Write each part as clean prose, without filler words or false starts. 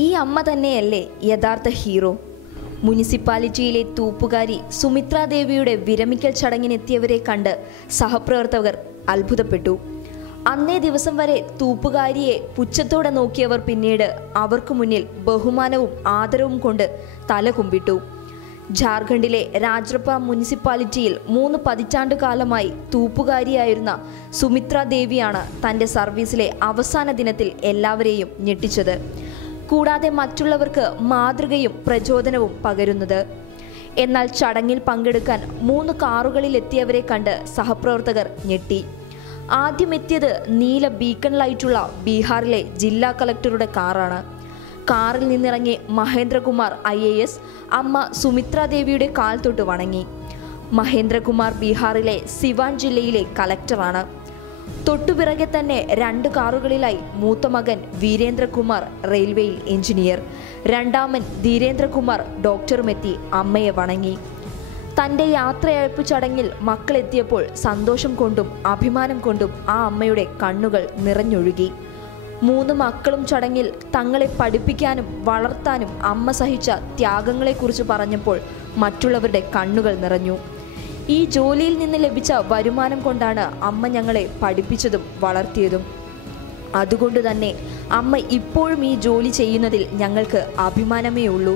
ഈ അമ്മ തന്നെയല്ലേ യഥാർത്ഥ ഹീറോ? മുനിസിപ്പാലിറ്റിയിലെ തൂപ്പുകാരി സുമിത്ര ദേവിയുടെ വിരമിക്കൽ ചടങ്ങിനെത്തിയവരെ കണ്ട് സഹപ്രവർത്തകർ അത്ഭുതപ്പെട്ടു. അന്നേ ദിവസം വരെ തൂപ്പുകാരിയെ പുച്ഛത്തോടെ നോക്കിയവർ പിന്നീട് അവർക്ക് മുന്നിൽ ബഹുമാനവും ആദരവും കൊണ്ട് തല കുമ്പിട്ടു. ജാർഖണ്ഡിലെ രാജ്രപ്പ മുനിസിപ്പാലിറ്റിയിൽ 3 പതിറ്റാണ്ട് കാലമായി തൂപ്പുകാരിയായിരുന്ന സുമിത്ര ദേവിയാണ് തൻ്റെ സർവീസിലെ അവസാന ദിനത്തിൽ എല്ലാവരെയും ഞെട്ടിച്ചത്. കൂടാതെ മറ്റുള്ളവർക്ക് മാതൃകയും പ്രചോദനവും പകരുന്നത്. എന്നാൽ ചടങ്ങിൽ പങ്കെടുക്കാൻ 3 കാറുകളിലെത്തിയവരെ കണ്ട് സഹപ്രവർത്തകർ ഞെട്ടി. ആദ്യം എത്തിയത് നീല ബീക്കൺ ലൈറ്റുള്ള ബീഹാറിലെ ജില്ലാ കളക്ടറുടെ കാറാണ്. കാറിൽ നിന്നിറങ്ങി മഹേന്ദ്രകുമാർ IAS അമ്മ സുമിത്ര ദേവിയുടെ കാൽ തൊട്ട് വണങ്ങി. മഹേന്ദ്രകുമാർ ബീഹാറിലെ സിവാൻ ജില്ലയിലെ കളക്ടറാണ്. തൊട്ടുപിറകെ തന്നെ 2 കാറുകളിലായി മൂത്ത മകൻ വീരേന്ദ്രകുമാർ റെയിൽവേയിൽ എഞ്ചിനീയർ, രണ്ടാമൻ ധീരേന്ദ്രകുമാർ ഡോക്ടറുമെത്തി അമ്മയെ വണങ്ങി. തൻ്റെ യാത്രയയപ്പ് ചടങ്ങിൽ മക്കളെത്തിയപ്പോൾ സന്തോഷം കൊണ്ടും അഭിമാനം കൊണ്ടും ആ അമ്മയുടെ കണ്ണുകൾ നിറഞ്ഞൊഴുകി. 3 മക്കളും ചടങ്ങിൽ തങ്ങളെ പഠിപ്പിക്കാനും വളർത്താനും അമ്മ സഹിച്ച ത്യാഗങ്ങളെക്കുറിച്ച് പറഞ്ഞപ്പോൾ മറ്റുള്ളവരുടെ കണ്ണുകൾ നിറഞ്ഞു. ഈ ജോലിയിൽ നിന്ന് ലഭിച്ച വരുമാനം കൊണ്ടാണ് അമ്മ ഞങ്ങളെ പഠിപ്പിച്ചതും വളർത്തിയതും. അതുകൊണ്ട് തന്നെ അമ്മ ഇപ്പോഴും ഈ ജോലി ചെയ്യുന്നതിൽ ഞങ്ങൾക്ക് അഭിമാനമേ ഉള്ളൂ,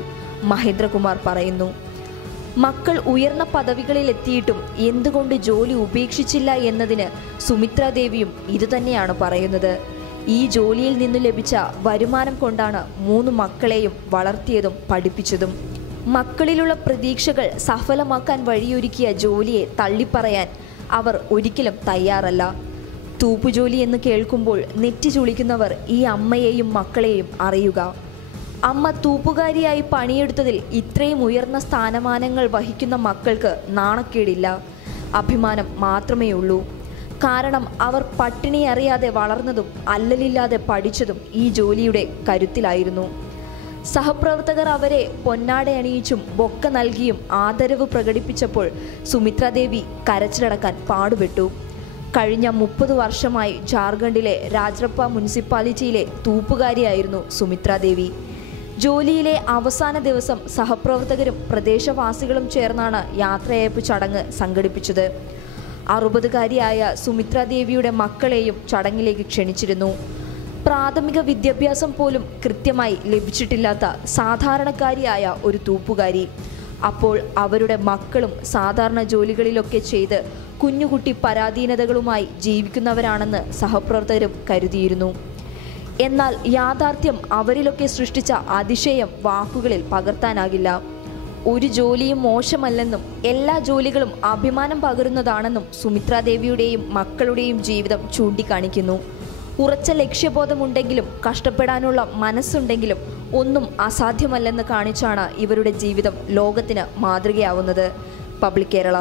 മഹേന്ദ്രകുമാർ പറയുന്നു. മക്കൾ ഉയർന്ന പദവികളിൽ എത്തിയിട്ടും എന്തുകൊണ്ട് ജോലി ഉപേക്ഷിച്ചില്ല എന്നതിന് സുമിത്ര ദേവിയും ഇതുതന്നെയാണ് പറയുന്നത്. ഈ ജോലിയിൽ നിന്ന് ലഭിച്ച വരുമാനം കൊണ്ടാണ് 3 മക്കളെയും വളർത്തിയതും പഠിപ്പിച്ചതും. മക്കളിലുള്ള പ്രതീക്ഷകൾ സഫലമാക്കാൻ വഴിയൊരുക്കിയ ജോലിയെ തള്ളിപ്പറയാൻ അവർ ഒരിക്കലും തയ്യാറല്ല. തൂപ്പുജോലി എന്ന് കേൾക്കുമ്പോൾ നെറ്റി ചുളിക്കുന്നവർ ഈ അമ്മയെയും മക്കളെയും അറിയുക. അമ്മ തൂപ്പുകാരിയായി പണിയെടുത്തതിൽ ഇത്രയും ഉയർന്ന സ്ഥാനമാനങ്ങൾ വഹിക്കുന്ന മക്കൾക്ക് നാണക്കേടില്ല, അഭിമാനം മാത്രമേ ഉള്ളൂ. കാരണം അവർ പട്ടിണി അറിയാതെ വളർന്നതും അല്ലലില്ലാതെ പഠിച്ചതും ഈ ജോലിയുടെ കരുത്തിലായിരുന്നു. സഹപ്രവർത്തകർ അവരെ പൊന്നാട അണിയിച്ചും ബൊക്ക നൽകിയും ആദരവ് പ്രകടിപ്പിച്ചപ്പോൾ സുമിത്ര ദേവി കരച്ചിലടക്കാൻ പാടുപെട്ടു. കഴിഞ്ഞ 30 വർഷമായി ജാർഖണ്ഡിലെ രാജ്രപ്പ മുനിസിപ്പാലിറ്റിയിലെ തൂപ്പുകാരിയായിരുന്നു സുമിത്ര ദേവി. ജോലിയിലെ അവസാന ദിവസം സഹപ്രവർത്തകരും പ്രദേശവാസികളും ചേർന്നാണ് യാത്രയയപ്പ് ചടങ്ങ് സംഘടിപ്പിച്ചത്. 60കാരിയായ സുമിത്ര ദേവിയുടെ മക്കളെയും ചടങ്ങിലേക്ക് ക്ഷണിച്ചിരുന്നു. പ്രാഥമിക വിദ്യാഭ്യാസം പോലും കൃത്യമായി ലഭിച്ചിട്ടില്ലാത്ത സാധാരണക്കാരിയായ ഒരു തൂപ്പുകാരി. അപ്പോൾ അവരുടെ മക്കളും സാധാരണ ജോലികളിലൊക്കെ ചെയ്ത് കുഞ്ഞുകുട്ടി പരാധീനതകളുമായി ജീവിക്കുന്നവരാണെന്ന് സഹപ്രവർത്തകരും കരുതിയിരുന്നു. എന്നാൽ യാഥാർത്ഥ്യം അവരിലൊക്കെ സൃഷ്ടിച്ച അതിശയം വാക്കുകളിൽ പകർത്താനാകില്ല. ഒരു ജോലിയും മോശമല്ലെന്നും എല്ലാ ജോലികളും അഭിമാനം പകരുന്നതാണെന്നും സുമിത്ര ദേവിയുടെയും മക്കളുടെയും ജീവിതം ചൂണ്ടിക്കാണിക്കുന്നു. ഉറച്ച ലക്ഷ്യബോധമുണ്ടെങ്കിലും കഷ്ടപ്പെടാനുള്ള മനസ്സുണ്ടെങ്കിലും ഒന്നും അസാധ്യമല്ലെന്ന് കാണിച്ചാണ് ഇവരുടെ ജീവിതം ലോകത്തിന് മാതൃകയാവുന്നത്. പബ്ലിക് കേരള.